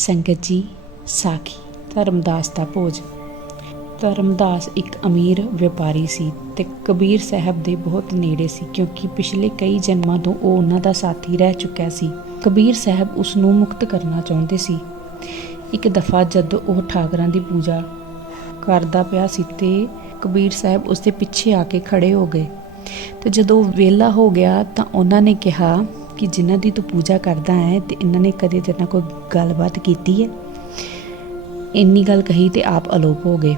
ਸੰਗਤ ਜੀ, ਸਾਖੀ, ਧਰਮਦਾਸ ਦਾ ਭੋਜ। ਧਰਮਦਾਸ ਇੱਕ ਅਮੀਰ ਵਪਾਰੀ ਸੀ ਤੇ ਕਬੀਰ ਸਾਹਿਬ ਦੇ ਬਹੁਤ ਨੇੜੇ ਸੀ ਕਿਉਂਕਿ ਪਿਛਲੇ ਕਈ ਜਨਮਾਂ ਤੋਂ ਉਹ ਉਹਨਾਂ ਦਾ ਸਾਥੀ ਰਹਿ ਚੁੱਕਿਆ ਸੀ। ਕਬੀਰ ਸਾਹਿਬ ਉਸ ਨੂੰ ਮੁਕਤ ਕਰਨਾ ਚਾਹੁੰਦੇ ਸੀ। ਇੱਕ ਦਫਾ ਜਦੋਂ ਉਹ ਠਾਕਰਾਂ ਦੀ ਪੂਜਾ ਕਰਦਾ ਪਿਆ ਸੀ ਤੇ ਕਬੀਰ ਸਾਹਿਬ ਉਸ ਦੇ ਪਿੱਛੇ ਆ ਕੇ ਖੜੇ ਹੋ ਗਏ। ਤੇ ਜਦੋਂ ਵੇਲਾ ਹੋ ਗਿਆ ਤਾਂ ਉਹਨਾਂ ਨੇ ਕਿਹਾ ਕਿ ਜਿਨ੍ਹਾਂ ਦੀ ਤੂੰ ਪੂਜਾ ਕਰਦਾ ਹੈ ਤੇ ਇਹਨਾਂ ਨੇ ਕਦੇ ਤੇਰੇ ਨਾਲ ਕੋਈ ਗੱਲਬਾਤ ਕੀਤੀ ਹੈ? ਇੰਨੀ ਗੱਲ ਕਹੀ ਤੇ ਆਪ ਅਲੋਪ ਹੋ ਗਏ।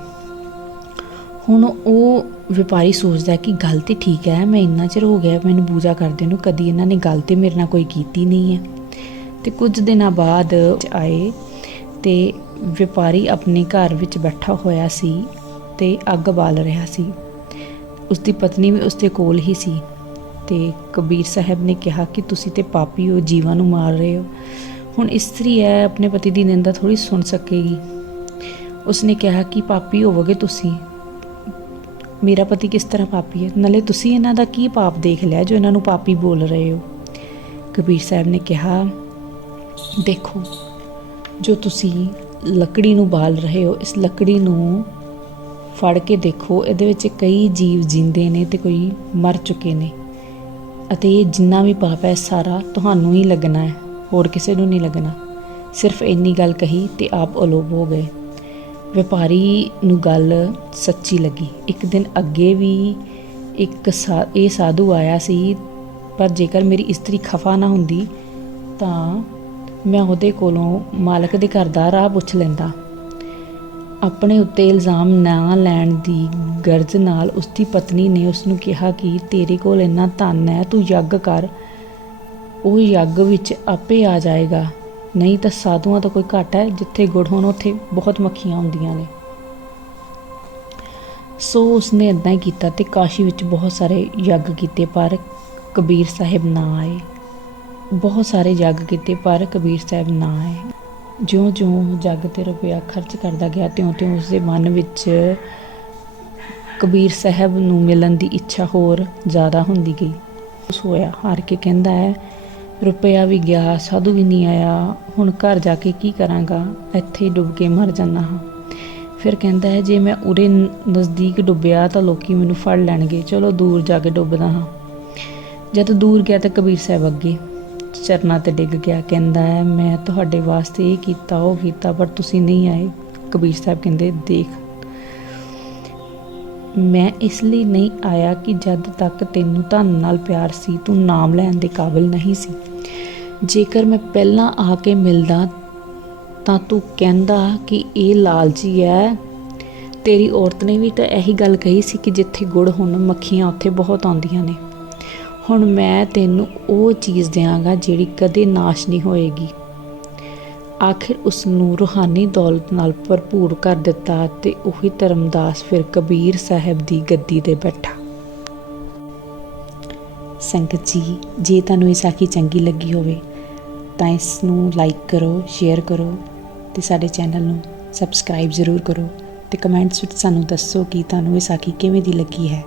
ਹੁਣ ਉਹ ਵਪਾਰੀ ਸੋਚਦਾ ਕਿ ਗੱਲ ਤੇ ਠੀਕ ਹੈ, ਮੈਂ ਇੰਨਾ ਚਿਰ ਹੋ ਗਿਆ ਮੈਨੂੰ ਪੂਜਾ ਕਰਦੇ ਨੂੰ, ਕਦੀ ਇਹਨਾਂ ਨੇ ਗੱਲ ਤੇ ਮੇਰੇ ਨਾਲ ਕੋਈ ਕੀਤੀ ਨਹੀਂ ਹੈ। ਤੇ ਕੁਝ ਦਿਨਾਂ ਬਾਅਦ ਆਏ ਤੇ ਵਪਾਰੀ ਆਪਣੇ ਘਰ ਵਿੱਚ ਬੈਠਾ ਹੋਇਆ ਸੀ ਤੇ ਅੱਗ ਬਾਲ ਰਿਹਾ ਸੀ। ਉਸ ਦੀ ਪਤਨੀ ਵੀ ਉਸ ਦੇ ਕੋਲ ਹੀ ਸੀ। ਤੇ ਕਬੀਰ ਸਾਹਿਬ ਨੇ ਕਿਹਾ ਕਿ ਤੁਸੀਂ ਤੇ ਪਾਪੀ ਹੋ, ਜੀਵਾਂ ਨੂੰ ਮਾਰ ਰਹੇ ਹੋ। ਹੁਣ ਇਸਤਰੀ ਹੈ, ਆਪਣੇ ਪਤੀ ਦੀ ਨਿੰਦਾ ਥੋੜੀ ਸੁਣ ਸਕੇਗੀ। ਉਸਨੇ ਕਿਹਾ ਕਿ ਪਾਪੀ ਹੋਵੋਗੇ ਤੁਸੀਂ? ਮੇਰਾ ਪਤੀ ਕਿਸ ਤਰ੍ਹਾਂ ਪਾਪੀ ਹੈ? ਨਾਲੇ ਤੁਸੀਂ ਇਹਨਾਂ ਦਾ ਕੀ ਪਾਪ ਦੇਖ ਲਿਆ ਜੋ ਇਹਨਾਂ ਨੂੰ ਪਾਪੀ ਬੋਲ ਰਹੇ ਹੋ? ਕਬੀਰ ਸਾਹਿਬ ਨੇ ਕਿਹਾ, ਦੇਖੋ, ਜੋ ਤੁਸੀਂ ਲੱਕੜੀ ਨੂੰ ਬਾਲ ਰਹੇ ਹੋ, ਇਸ ਲੱਕੜੀ ਨੂੰ ਫੜ ਕੇ ਦੇਖੋ। ਇਹਦੇ ਵਿੱਚ ਕਈ ਜੀਵ ਜਿੰਦੇ ਨੇ ਤੇ ਕੋਈ ਮਰ ਚੁੱਕੇ ਨੇ। ਅਤੇ ਇਹ ਜਿੰਨਾ ਵੀ ਪਾਪ ਹੈ ਸਾਰਾ ਤੁਹਾਨੂੰ ਹੀ ਲੱਗਣਾ ਹੈ। ਹੋਰ ਕਿਸੇ ਨੂੰ ਨਹੀਂ ਲੱਗਣਾ। ਸਿਰਫ ਇੰਨੀ ਗੱਲ ਕਹੀ ਤੇ ਆਪ ਅਲੋਪ ਹੋ ਗਏ। ਵਪਾਰੀ ਨੂੰ ਗੱਲ ਸੱਚੀ ਲੱਗੀ। ਇੱਕ ਦਿਨ ਅੱਗੇ ਵੀ ਇੱਕ ਸਾ- ਇਹ ਸਾਧੂ ਆਇਆ ਸੀ, ਪਰ ਜੇਕਰ ਮੇਰੀ ਇਸਤਰੀ ਖਫਾ ਨਾ ਹੁੰਦੀ ਤਾਂ ਮੈਂ ਉਹਦੇ ਕੋਲੋਂ ਮਾਲਕ ਦੇ ਘਰ ਦਾ ਰਾਹ ਪੁੱਛ ਲੈਂਦਾ। ਆਪਣੇ ਉੱਤੇ ਇਲਜ਼ਾਮ ਨਾ ਲੈਣ ਦੀ ਗਰਜ ਨਾਲ ਉਸ ਦੀ ਪਤਨੀ ਨੇ ਉਸ ਨੂੰ ਕਿਹਾ ਕਿ ਤੇਰੇ ਕੋਲ ਇੰਨਾ ਧਨ ਹੈ, ਤੂੰ ਯੱਗ ਕਰ। ਉਹ ਯੱਗ ਵਿੱਚ ਆਪੇ ਆ ਜਾਏਗਾ। ਨਹੀਂ ਤਾਂ ਸਾਧੂਆਂ ਦਾ ਕੋਈ ਘਾਟਾ ਹੈ, ਜਿੱਥੇ ਗੁੜ ਹੋਣ, ਉੱਥੇ ਬਹੁਤ ਮੱਖੀਆਂ ਹੁੰਦੀਆਂ ਨੇ। ਸੋ ਉਸਨੇ ਇਦਾਂ ਹੀ ਕੀਤਾ ਤੇ ਕਾਸ਼ੀ ਵਿੱਚ ਬਹੁਤ ਸਾਰੇ ਯੱਗ ਕੀਤੇ, ਪਰ ਕਬੀਰ ਸਾਹਿਬ ਨਾ ਆਏ। ਬਹੁਤ ਸਾਰੇ ਯੱਗ ਕੀਤੇ, ਪਰ ਕਬੀਰ ਸਾਹਿਬ ਨਾ ਆਏ। ਜਿਉਂ-ਜਿਉਂ ਜੱਗ ਤੇ ਰੁਪਇਆ ਖਰਚ ਕਰਦਾ ਗਿਆ, ਤਿਉਂ-ਤਿਉਂ ਉਸ ਦੇ ਮਨ ਵਿੱਚ ਕਬੀਰ ਸਾਹਿਬ ਨੂੰ ਮਿਲਣ ਦੀ ਇੱਛਾ ਹੋਰ ਜ਼ਿਆਦਾ ਹੁੰਦੀ ਗਈ। ਉਸ ਹੋਇਆ, ਹਾਰ ਕੇ ਕਹਿੰਦਾ ਹੈ, ਰੁਪਇਆ ਵੀ ਗਿਆ, ਸਾਧੂ ਵੀ ਨਹੀਂ ਆਇਆ, ਹੁਣ ਘਰ ਜਾ ਕੇ ਕੀ ਕਰਾਂਗਾ? ਇੱਥੇ ਹੀ ਡੁੱਬ ਕੇ ਮਰ ਜਾਣਾ ਹਾਂ। ਫਿਰ ਕਹਿੰਦਾ ਹੈ, ਜੇ ਮੈਂ ਉਰੇ ਨਜ਼ਦੀਕ ਡੁੱਬਿਆ ਤਾਂ ਲੋਕੀ ਮੈਨੂੰ ਫੜ ਲੈਣਗੇ। ਚਲੋ ਦੂਰ ਜਾ ਕੇ ਡੁੱਬਦਾ ਹਾਂ। ਜਦ ਦੂਰ ਗਿਆ ਤਾਂ ਕਬੀਰ ਸਾਹਿਬ ਅੱਗੇ ਚਰਨਾਂ ਤੇ ਡਿੱਗ ਗਿਆ, ਕਹਿੰਦਾ ਹੈ, ਮੈਂ ਤੁਹਾਡੇ ਵਾਸਤੇ ਇਹ ਕੀਤਾ, ਉਹ ਕੀਤਾ, ਪਰ ਤੁਸੀਂ ਨਹੀਂ ਆਏ। ਕਬੀਰ ਸਾਹਿਬ ਕਹਿੰਦੇ, ਦੇਖ, ਮੈਂ ਇਸ ਲਈ ਨਹੀਂ ਆਇਆ ਕਿ ਜਦ ਤੱਕ ਤੈਨੂੰ ਧਨ ਨਾਲ ਪਿਆਰ ਸੀ, ਤੂੰ ਨਾਮ ਲੈਣ ਦੇ ਕਾਬਿਲ ਨਹੀਂ ਸੀ। ਜੇਕਰ ਮੈਂ ਪਹਿਲਾਂ ਆ ਕੇ ਮਿਲਦਾ, ਤਾਂ ਤੂੰ ਕਹਿੰਦਾ ਕਿ ਇਹ ਲਾਲਚੀ ਹੈ। ਤੇਰੀ ਔਰਤ ਨੇ ਵੀ ਤਾਂ ਇਹੀ ਗੱਲ ਕਹੀ ਸੀ ਕਿ ਜਿੱਥੇ ਗੁੜ ਹੁਣ ਮੱਖੀਆਂ ਉੱਥੇ ਬਹੁਤ ਆਉਂਦੀਆਂ ਨੇ। ਹੁਣ ਮੈਂ ਤੈਨੂੰ ਉਹ ਚੀਜ਼ ਦਿਆਂਗਾ ਜਿਹੜੀ ਕਦੇ ਨਾਸ਼ ਨਹੀਂ ਹੋਏਗੀ। ਆਖਿਰ ਉਸ ਨੂੰ ਰੂਹਾਨੀ ਦੌਲਤ ਨਾਲ ਭਰਪੂਰ ਕਰ ਦਿੱਤਾ ਤੇ ਉਹੀ ਧਰਮਦਾਸ ਫਿਰ ਕਬੀਰ ਸਾਹਿਬ ਦੀ ਗੱਦੀ ਤੇ ਬੈਠਾ। ਸੰਗਤ ਜੀ, ਜੇ ਤੁਹਾਨੂੰ ਇਹ ਸਾਖੀ ਚੰਗੀ ਲੱਗੀ ਹੋਵੇ, ਤਾਂ ਇਸ ਨੂੰ ਲਾਈਕ ਕਰੋ ਸ਼ੇਅਰ ਕਰੋ ਤੇ ਸਾਡੇ ਚੈਨਲ ਨੂੰ ਸਬਸਕ੍ਰਾਈਬ ਜ਼ਰੂਰ ਕਰੋ ਤੇ ਕਮੈਂਟਸ ਵਿੱਚ ਸਾਨੂੰ ਦੱਸੋ ਕਿ ਤੁਹਾਨੂੰ ਇਹ ਸਾਖੀ ਕਿਵੇਂ ਦੀ ਲੱਗੀ ਹੈ।